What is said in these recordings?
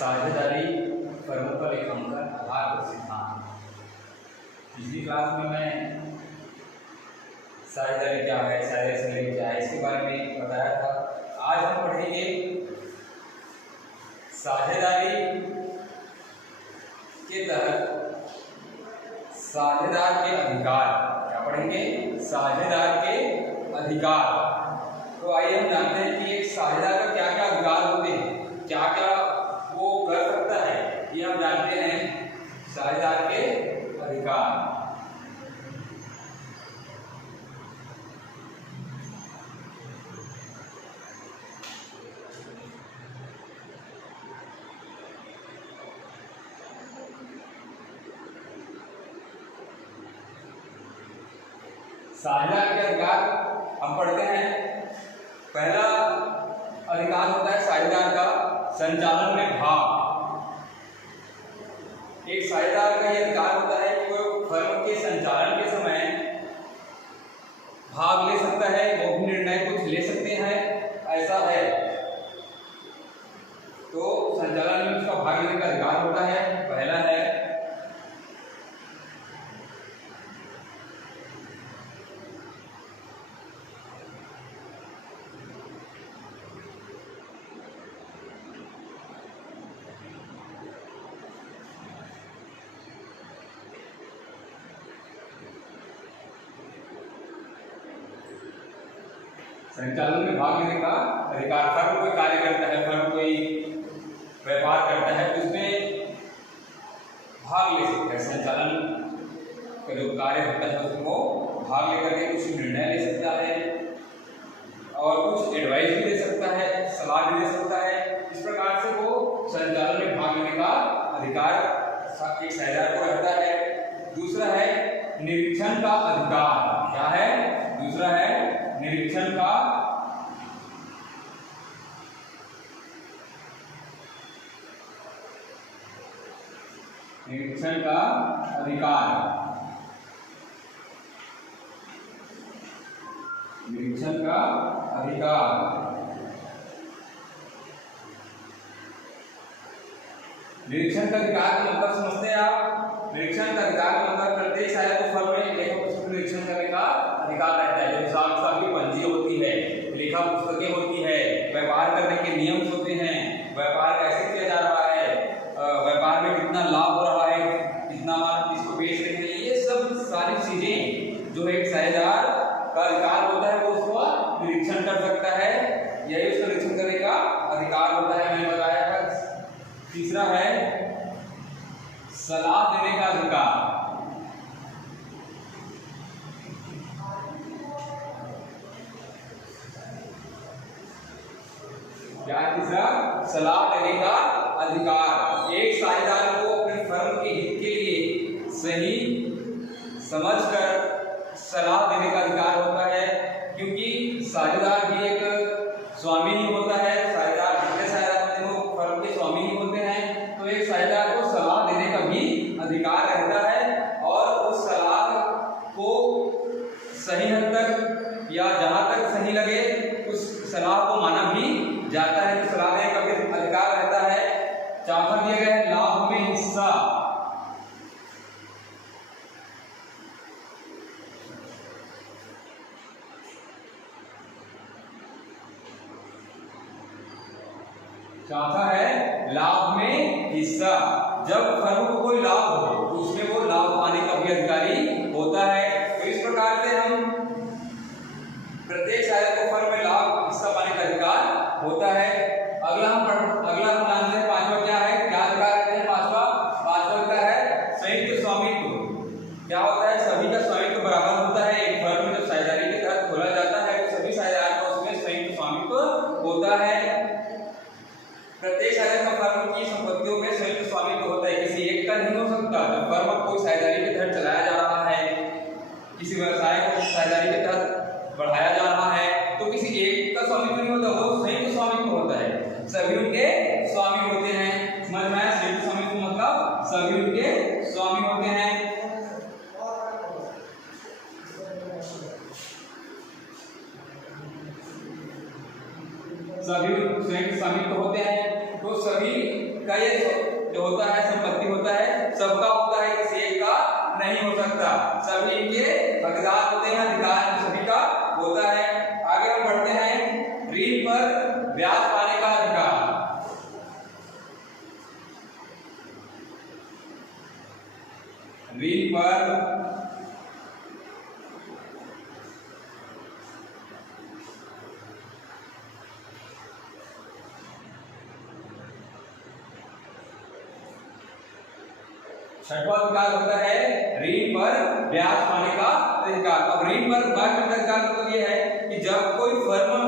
साझेदारी फर्मों का लेखांकन आधार और सिद्धांत। पिछली क्लास में मैं साझेदारी क्या है, साझेदारी क्या है, इसके बारे में बताया था। आज हम पढ़ेंगे साझेदारी के तहत साझेदार के अधिकार। क्या पढ़ेंगे? साझेदार के अधिकार। तो आइए हम जानते हैं कि एक साझेदार का क्या क्या अधिकार होते हैं, क्या क्या वो कर सकता है, ये हम जानते हैं। साझेदार के अधिकार। साझेदार के अधिकार हम पढ़ते हैं। पहला अधिकार होता है साझेदार का संचालन में भाग। एक साझेदार का यह अधिकार होता है कि वो फर्म के संचालन के समय भाग ले सकता है, वो भी निर्णय कुछ ले सकते हैं, ऐसा है। तो संचालन में उसका भाग लेने का अधिकार होता है, पहला है। संचालन में भाग लेने का अधिकार। फर्म कोई कार्य करता है, फर्म कोई व्यापार करता है, उसमें भाग ले सकता है। संचालन का जो कार्य होता है उसमें भाग लेकर के कुछ निर्णय ले सकता है और कुछ एडवाइस भी दे सकता है, सलाह भी दे सकता है। इस प्रकार से वो संचालन में भाग लेने का अधिकार एक साझेदार को रहता है। दूसरा है निरीक्षण का अधिकार। क्या है? दूसरा है निरीक्षण का अधिकार। निरीक्षण का अधिकार। निरीक्षण का अधिकार का मतलब समझते हैं आप? निरीक्षण का अधिकार का मतलब प्रत्येक साझेदार को फर्म में लेखा पुस्तक निरीक्षण करने का अधिकार रहता है। जो हिसाब किताब की पंजी होती है, लेखा पुस्तकें होती है, व्यापार करने के नियम होते हैं, व्यापार कैसे किया जा रहा है, व्यापार में कितना लाभ हो रहा है, कितना माल इसको बेच रहे हैं, ये सब सारी चीजें जो एक साझेदार का अधिकार होता है वो उसका निरीक्षण कर सकता है। यही उसका निरीक्षण करने का अधिकार होता है, मैंने बताया था। तीसरा है सलाह देने का अधिकार। क्या है तीसरा? सलाह देने का अधिकार। एक साझेदार को अपने फर्म के हित के लिए सही समझकर सलाह देने का अधिकार होता है, क्योंकि साझेदार भी एक स्वामी ही होता है। साझेदार जितने साझेदार होते हैं वो फर्म के स्वामी ही होते हैं। तो एक साझेदार को सलाह देने का भी अधिकार रहता है और उस सलाह को सही हद तक या जहां तक सही लगे उस सलाह को माना भी जाता है। तो सलाह देने का भी अधिकार रहता है। चौथा दिया गया है लाभ में हिस्सा। चौथा है लाभ में हिस्सा। जब फर्म को कोई लाभ हो तो उसमें वो लाभ पाने का भी अधिकारी होता है। तो इस प्रकार से हम प्रत्येक साझेदार को फर्म में लाभ हिस्सा पाने का अधिकार होता है। अगला हम जानते हैं पांचवा क्या है, क्या अधिकार रहते हैं? पांचवा क्या है? संयुक्त स्वामित्व। क्या होता है? सभी का स्वामित्व बराबर होता है। एक फर्म में जब साझेदारी के तहत खोला जाता है तो सभी साझेदार का उसमें संयुक्त स्वामित्व होता है। प्रत्येक साझेदार का फर्म की संपत्तियों में संयुक्त स्वामित्व होता है, किसी एक का नहीं हो सकता। जब फर्म कोई साझेदारी के तहत चलाया जा रहा है, किसी व्यवसाय को साझेदारी के तहत बढ़ाया जा रहा है, तो किसी एक का स्वामित्व नहीं होता, वो संयुक्त स्वामित्व होता है। सभी उनके स्वामी होते हैं। समझ में आया? संयुक्त स्वामित्व मतलब सभी उनके स्वामी होते हैं। सभी संयुक्त स्वामित्व होते हैं। तो सभी का ये ऋण पर छठवां अधिकार होता है ऋण पर ब्याज पाने का अधिकार। अब ऋण पर ब्याज पाने का अधिकार मतलब ये है कि जब कोई फर्म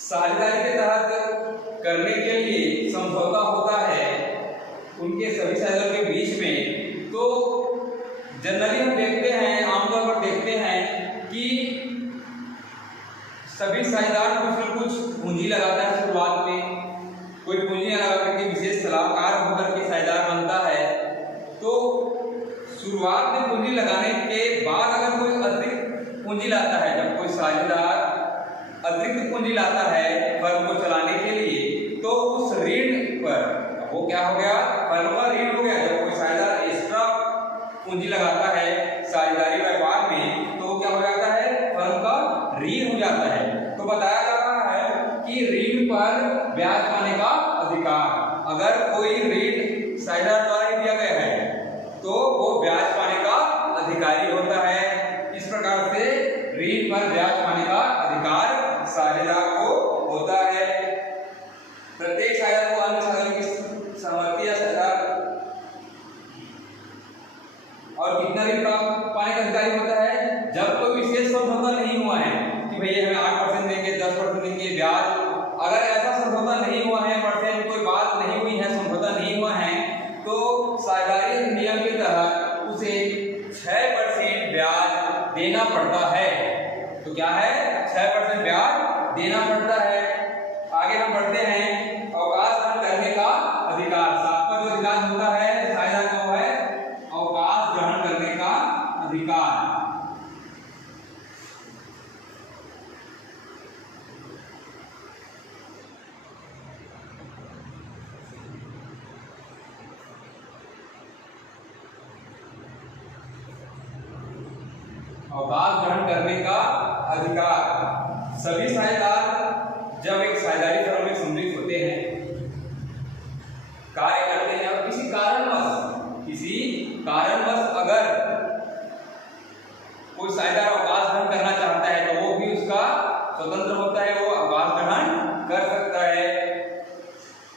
साझेदारी के तहत करने के लिए समझौता होता है उनके सभी साझेदारों के बीच में, तो जनरली हम देखते हैं, आमतौर पर देखते हैं कि सभी साझेदार कुछ न कुछ पूंजी लगाता है। शुरुआत में कोई पूंजी लगा करके विशेष सलाहकार होकर के साझेदार बनता है। तो शुरुआत में पूंजी लगाने के बाद अगर कोई अतिरिक्त पूंजी लाता है, जब कोई साझेदार अतिरिक्त पूंजी लाता है फर्म को चलाने के लिए, तो उस ऋण पर वो क्या हो गया, फर्म का ऋण हो गया। जब कोई साझेदार एक्स्ट्रा पूंजी लगाता है साझेदारी व्यापार में, तो वो क्या हो जाता है, फर्म का ऋण हो जाता है। तो बताया जा रहा है कि ऋण पर ब्याज पाने का अधिकार, अगर कोई ऋण साझेदार द्वारा ही दिया गया है तो वो ब्याज पाने का अधिकारी होता है। इस प्रकार से ऋण पर ब्याज पाने का अधिकार साझेदार को होता है। प्रत्येक साझेदार को अन्य साझेदारों की सहमति या साझेदार और कितना ऋण पाने का अधिकारी होता है, जब कोई विशेष समझौता नहीं हुआ है कि भैया हमें 8% देंगे, 10% देंगे ब्याज। अगर ऐसा समझौता नहीं हुआ है, परसेंट कोई बात नहीं हुई है, समझौता नहीं हुआ है, तो साझेदारी नियम के तहत उसे 6% ब्याज देना पड़ता है। तो क्या है, 6% ब्याज देना पड़ता है। आगे हम बढ़ते हैं, अवकाश ग्रहण करने का अधिकार। सातवां जो अधिकार होता है साझेदार को है अवकाश ग्रहण करने का अधिकार। अवकाश ग्रहण करने का अधिकार। सभी साझेदार जब एक साझेदारी फर्म में सम्मिलित होते हैं, कार्य करते हैं, और किसी कारणवश अगर कोई साझेदार अवकाश ग्रहण करना चाहता है तो वो भी उसका स्वतंत्र होता है, वो अवकाश ग्रहण कर सकता है।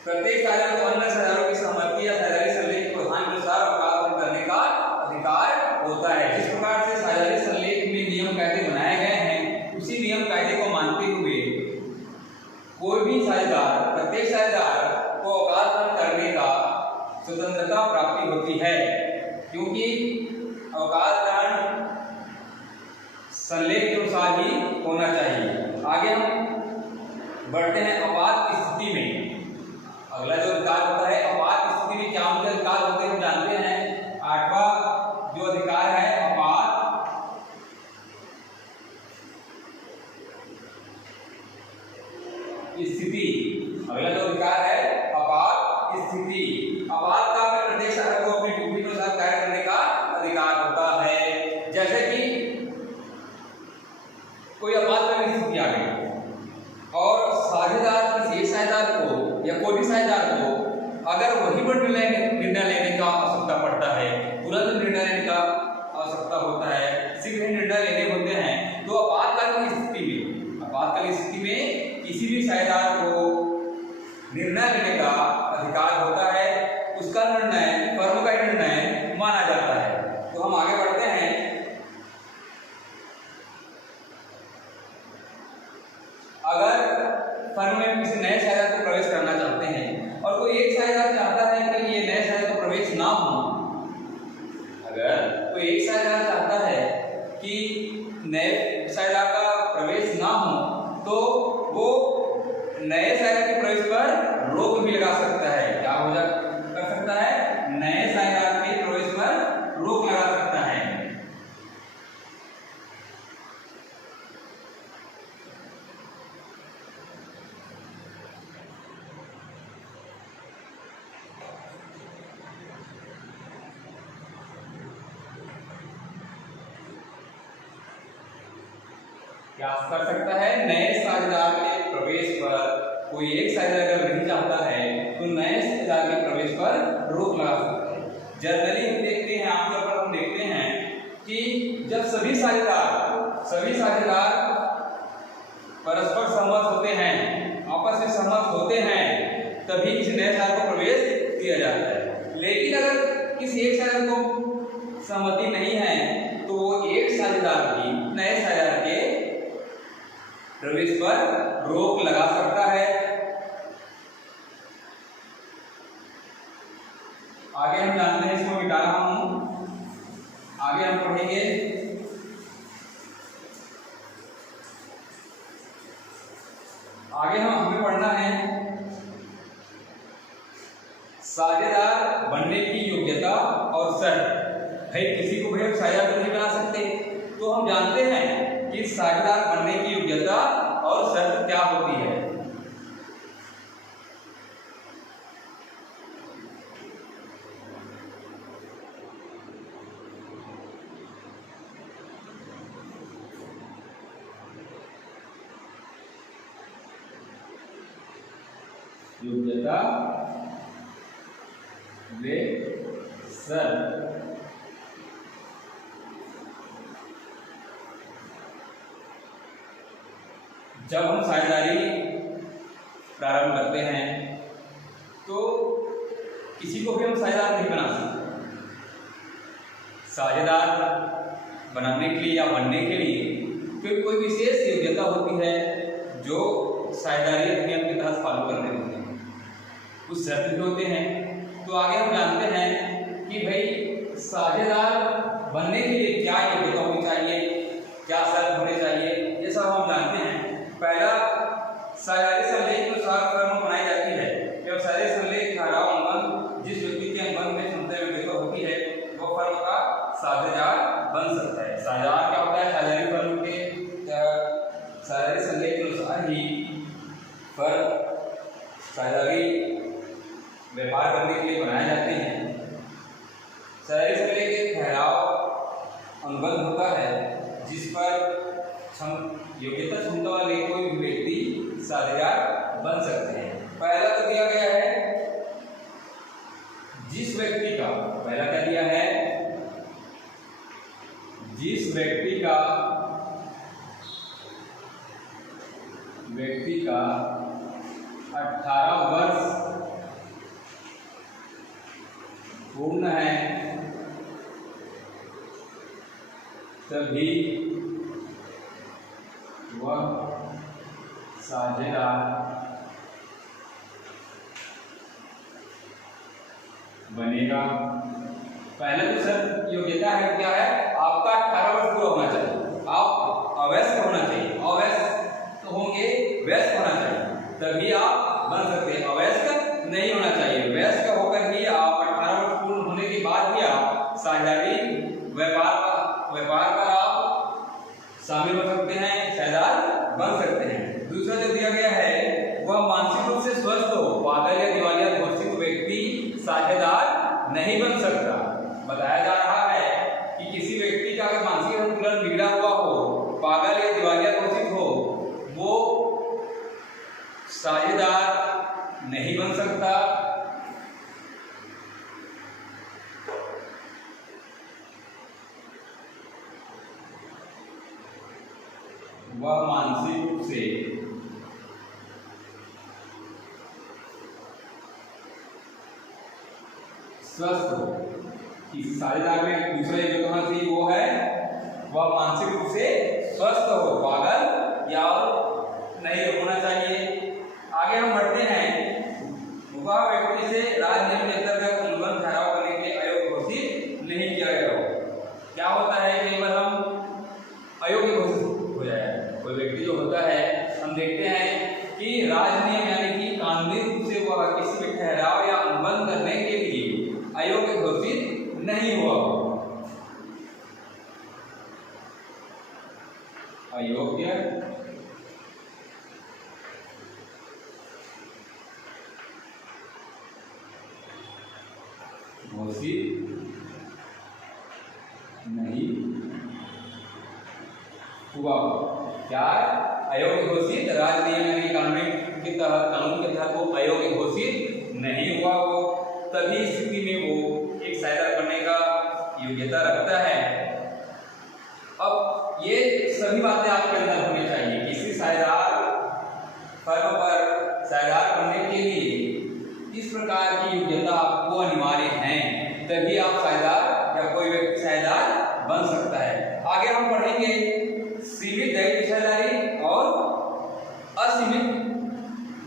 प्रत्येक साझेदार को अन्य साझेदारों की सहमति या साझेदारी संलेख के प्रावधान के अनुसार अवकाश ग्रहण करने का अधिकार होता है। जिस प्रकार से साझेदारी संलेख में नियम कायदे बनाए गए हैं, उसी नियम कायदे को मानते हुए कोई भी साझेदार, प्रत्येक साझेदार को अवकाश ग्रहण करने का स्वतंत्रता प्राप्ति होती है, क्योंकि अवकाश ग्रहण संलेख के अनुसार ही होना चाहिए। आगे हम बढ़ते हैं आपात स्थिति में। अगला जो अधिकार होता है आपात स्थिति में क्या मुख्य अधिकार होते हैं हम जानते हैं। आठवां जो अधिकार है आपात स्थिति। अगला जो अधिकार है आपात स्थिति। आपात का प्रत्येक साझेदार को अपनी ड्यूटी के अनुसार कार्य करने का अधिकार होता है। जैसे कि कोई आपातकालीन स्थिति आ गई और साझेदार किसी एक साझेदार को या कोई भी साझेदार को अगर वही पर निर्णय लेने का आवश्यकता पड़ता है, तुरंत निर्णय लेने का आवश्यकता होता है, शीघ्र निर्णय लेने होते हैं, तो आपातकालीन स्थिति में किसी भी साझेदार को निर्णय लेने का अधिकार होता है। उसका निर्णय फर्म का निर्णय माना जाता है। तो हम आगे बढ़ते हैं। अगर फर्म में किसी नए साझेदार को प्रवेश करना चाहते हैं और कोई एक साझेदार चाहता है कि ये नए साझेदार को प्रवेश ना हो, अगर कोई एक साझेदार चाहता है कि नए साझेदार का प्रवेश ना हो, तो वो नए साझेदार के प्रवेश पर रोक भी लगा सकता है। क्या हो कर सकता है, नए साझेदार के प्रवेश पर रोक लगा सकता है। क्या कर सकता है, नए साझेदार के प्रवेश पर कोई एक साझेदार अगर नहीं चाहता है तो नए साझेदार के प्रवेश पर रोक लगा सकता है। जनरली हम देखते हैं, आमतौर पर हम देखते हैं कि जब सभी साझेदार परस्पर सहमत होते हैं, आपस में सहमत होते हैं, तभी किसी नए साझेदार को प्रवेश दिया जाता है। लेकिन अगर किसी एक साझेदार को सहमति नहीं है तो वो एक साझेदार भी नए साझेदार के प्रवेश पर रोक लगा सकता है। आगे हम जानते हैं, इसको मिटा रहा हूं, आगे हम पढ़ेंगे हमें पढ़ना है साझेदार बनने की योग्यता और शर्त। भाई किसी को भी हम साझेदार नहीं बना सकते, तो हम जानते हैं कि साझेदार बनने की योग्यता और शर्त क्या होती है। योग्यता व शर्त जब हम साझेदारी प्रारंभ करते हैं तो किसी को भी हम साझेदार नहीं बना सकते। साझेदार बनाने के लिए या बनने के लिए फिर कोई विशेष योग्यता होती है जो साझेदारी अधिनियम के तहत फॉलो करने होते हैं, कुछ शर्त भी होते हैं। तो आगे हम जानते हैं कि भाई साझेदार बनने के लिए क्या योग्यता होनी चाहिए, क्या शर्त होनी चाहिए, ये सब हम जानते हैं। पहला, साझेदारी संलेख के अनुसार फर्म बनाई जाती है एवं साझेदारी संलेख ठहराव अनुबंध जिस व्यक्ति के अनुबंध में क्षमता योग्यता होती है वो फर्म का साझेदार बन सकता है। साझेदार क्या होता है? साझेदारी फर्म के साझेदारी संलेख के अनुसार ही फर्म साझेदारी व्यापार करने के लिए बनाए जाते हैं। साझेदारी संलेख एक ठहराव अनुबंध होता है जिस पर योग्यता क्षमता वाले कोई भी व्यक्ति साझेदार बन सकते हैं। पहला तो दिया गया है जिस व्यक्ति का, पहला क्या दिया है? जिस व्यक्ति का 18 वर्ष पूर्ण है तभी वह साझेदार बनेगा। पहले तो सर योग्यता है, क्या है? आपका 18 वर्ष पूरा होना चाहिए, आप अवयस्क होना चाहिए, अवयस्क होंगे, वयस्क होना चाहिए, तभी आप बन सकते हैं। अवयस्क नहीं होना चाहिए, वयस्क होकर ही आप 18 वर्ष पूर्ण होने के बाद ही आप साझेदारी व्यापार पर आप शामिल हो सकते हैं, साझेदार बन सकते हैं। दूसरा जो दिया गया है वह मानसिक रूप से स्वस्थ हो, पागल या दिवालिया घोषित व्यक्ति साझेदार नहीं बन सकता। बताया जा रहा है कि किसी व्यक्ति का अगर मानसिक संतुलन बिगड़ा हुआ हो, पागल या दिवालिया घोषित हो, वो साझेदार नहीं बन सकता। वह मानसिक रूप से स्वस्थ हो। किसी साझेदार में दूसरा जो कहा थी वो है वह मानसिक रूप से स्वस्थ हो, पागल या नहीं होना चाहिए। आगे हम बढ़ते हैं। वह व्यक्ति से राज्य नियम के अंतर्गत अनुबंध ठहराव करने के अयोग्य घोषित नहीं किया गया हो। क्या होता है कि एक बार हम अयोग्य घोषित हो जाए, कोई व्यक्ति जो होता है, हम देखते हैं कि राज्य नियम यानी कि कानूनी रूप से वह किसी भी ठहराव या अनुबंध करने के लिए अयोग्य घोषित नहीं हुआ, अयोग्य घोषित नहीं हुआ। क्या? अयोग्य घोषित, राज्य नियम यानी कानून के तहत वो अयोग्य घोषित नहीं हुआ हो, तभी स्थिति में वो एक साझेदार बनने का योग्यता रखता है। अब ये सभी बातें आपके अंदर होनी चाहिए। किसी साझेदार फर्म पर साझेदार बनने के लिए इस प्रकार की योग्यता आपको अनिवार्य है, तभी आप साझेदार या कोई व्यक्ति साझेदार बन सकता है। आगे हम पढ़ेंगे सीमित दायित्व साझेदारी और असीमित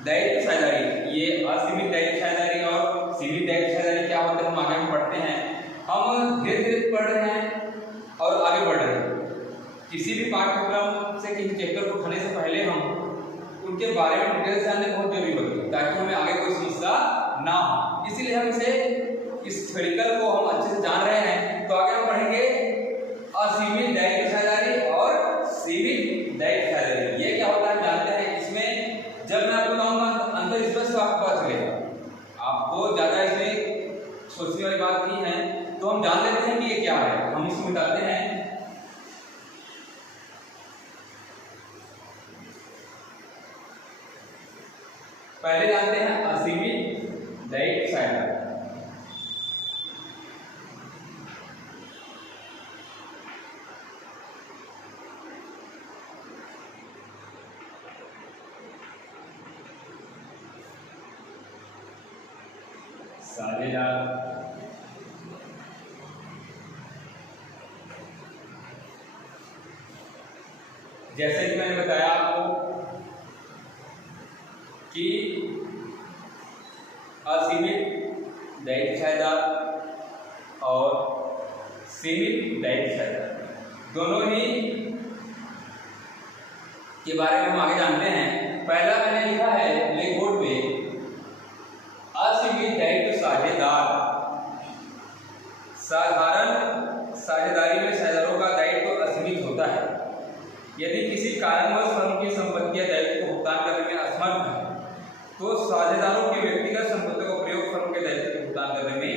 दायित्व साझेदारी। ये असीमित दायित्व साझेदारी और सीमित दायित्व साझेदारी क्या होता है हम आगे में पढ़ते हैं। हम धीरे धीरे पढ़ रहे हैं और आगे बढ़ रहे हैं। किसी भी पाठ्यक्रम से किसी चैप्टर को पढ़ने से पहले हम उनके बारे में डिटेल जानने बहुत जरूरी होती है, ताकि हमें आगे कोई समस्या ना हो। इसीलिए हम इस थ्योरिकल को हम अच्छे से जान रहे हैं। तो आगे हम पढ़ेंगे असीमित दायित्व साझेदारी और सीमित दायित्व साझेदारी। ये क्या होता है जानते हैं। इसमें जब मैं आपको बताऊंगा अंतर स्पष्ट आपको पता चलेगा। आपको ज्यादा इसमें सोचने वाली बात नहीं है, तो हम जान लेते हैं कि ये क्या है। हम इसमें बताते हैं पहले जानते हैं असीमित दायित्व साझेदारी। साझेदार जैसे कि मैंने बताया आपको कि असीमित दायित्व साझेदार और सीमित दायित्व साझेदार दोनों ही के बारे में हम आगे जानते हैं। पहला मैंने लिखा है ब्लैक बोर्ड पे, असीमित दायित्व साझेदार। साधारण साझेदारी में साझेदारों का दायित्व असीमित होता है। यदि किसी कारणवश फर्म की संपत्ति या दायित्व को भुगतान करने में असमर्थ है, तो साझेदारों की व्यक्तिगत संपत्ति का प्रयोग फर्म के दायित्व को भुगतान करने में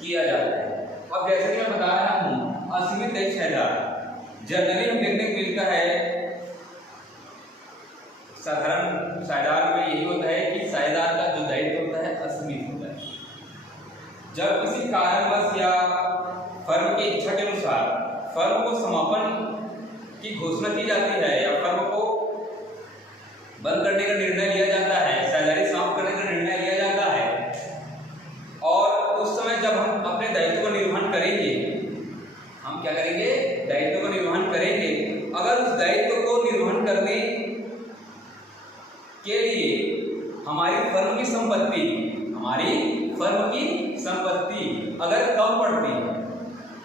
किया जाता है। अब जैसे कि मैं बता रहा हूँ असीमित दायित्व साझेदार जनरली हम देखने को मिलता है। साधारण साझेदार में यही होता है कि साझेदार का जो दायित्व होता है असीमित होता है। जब किसी कारणवश या फर्म की इच्छा के अनुसार फर्म को समापन की घोषणा की जाती है या फर्म को बंद करने का निर्णय लिया जाता है, साझेदारी समाप्त करने का निर्णय लिया जाता है, और उस समय जब हम अपने दायित्व का निर्वहन करेंगे, हम क्या करेंगे दायित्व का निर्वहन करेंगे। अगर उस दायित्व को निर्वहन करने के लिए हमारी फर्म की संपत्ति अगर कम पड़ती है,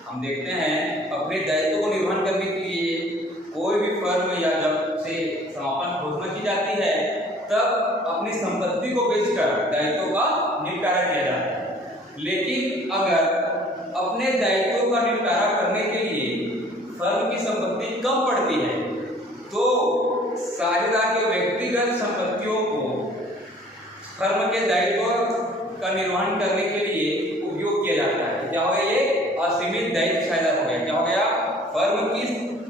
हम देखते हैं अपने दायित्व को निर्वहन करने के लिए कोई भी फर्म या जब से समापन घोषणा की जाती है तब अपनी संपत्ति को बेचकर दायित्वों का निपटारा किया जाता है। लेकिन अगर अपने दायित्वों का निपटारा करने के लिए फर्म की संपत्ति कम पड़ती है, तो साझेदार के व्यक्तिगत संपत्तियों को फर्म के दायित्व का निर्वहन करने के लिए उपयोग किया जाता है। क्या हो गया ये असीमित दायित्व साझेदार हो गया। क्या हो गया फर्म की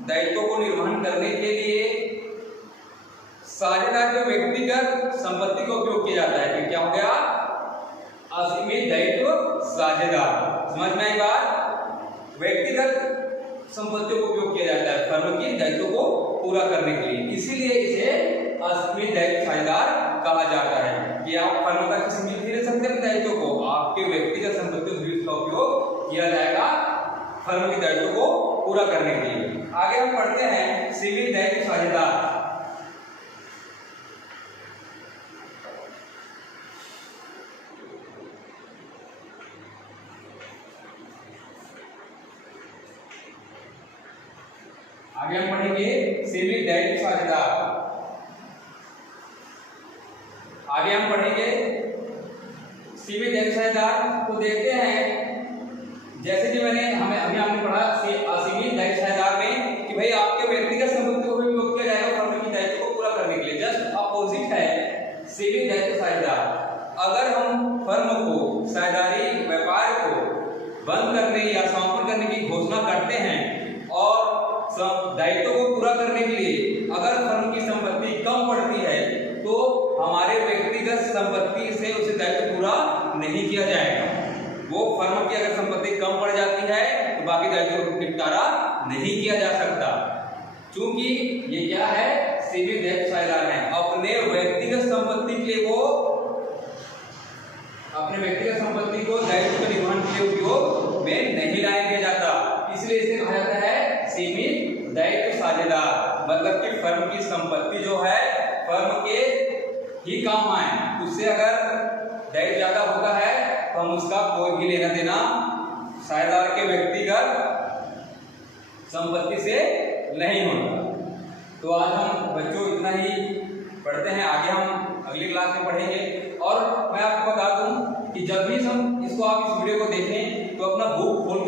दायित्वों को निर्वहन करने के लिए साझेदार के व्यक्तिगत संपत्ति का उपयोग किया जाता है। फिर क्या हो गया असीमित दायित्व साझेदार। समझ में आई बात। व्यक्तिगत संपत्तियों को उपयोग किया जाता है फर्म की दायित्व को पूरा करने के लिए, इसीलिए इसे असीमित दायित्व साझेदार कहा जाता है। कि आप फर्म का किसी भी नहीं ले सकते अपने दायित्व को, आपके व्यक्तिगत संपत्तियों से इसका उपयोग किया जाएगा फर्म के दायित्व को पूरा करने के लिए। आगे हम पढ़ते हैं सीमित दायित्व साझेदार। आगे हम पढ़ेंगे सीमित दायित्व साझेदार। आगे हम पढ़ेंगे सीमित दायित्व साझेदार को देखते हैं। जैसे कि हमने पढ़ा असीमित दायित्व साझेदार में कि भाई आपके व्यक्तिगत संपत्ति को भी उपयोग किया जाएगा फर्म के दायित्व को पूरा करने के लिए। जस्ट अपोजिट है सीमित दायित्व साझेदार। अगर हम फर्म को साझेदारी व्यापार को बंद करने या समापन करने की घोषणा करते हैं और दायित्व को पूरा करने के लिए अगर फर्म की संपत्ति कम पड़ती है, तो हमारे व्यक्तिगत संपत्ति से उसे दायित्व पूरा नहीं किया जाएगा। वो फर्म की अगर संपत्ति कम पड़ जाती है तो बाकी दायित्वों का निपटारा नहीं किया जा सकता, क्योंकि ये क्या है, सीमित दायित्व साझेदार है। अपने व्यक्तिगत संपत्ति के लिए वो अपने व्यक्तिगत संपत्ति को दायित्व के निर्वहन के लिए उपयोग में नहीं लाने दिया जाता, इसलिए इसे कहा जाता है सीमित दायित्व साझेदार। मतलब कि फर्म की संपत्ति जो है फर्म के ही काम आए, उससे अगर दायित्व ज्यादा होता है तो हम उसका कोई भी लेना देना साझेदार के व्यक्तिगत संपत्ति से नहीं होता। तो आज हम बच्चों इतना ही पढ़ते हैं, आगे हम अगली क्लास में पढ़ेंगे। और मैं आपको बता दूं कि जब भी हम इसको आप इस वीडियो को देखें तो अपना बुक खोल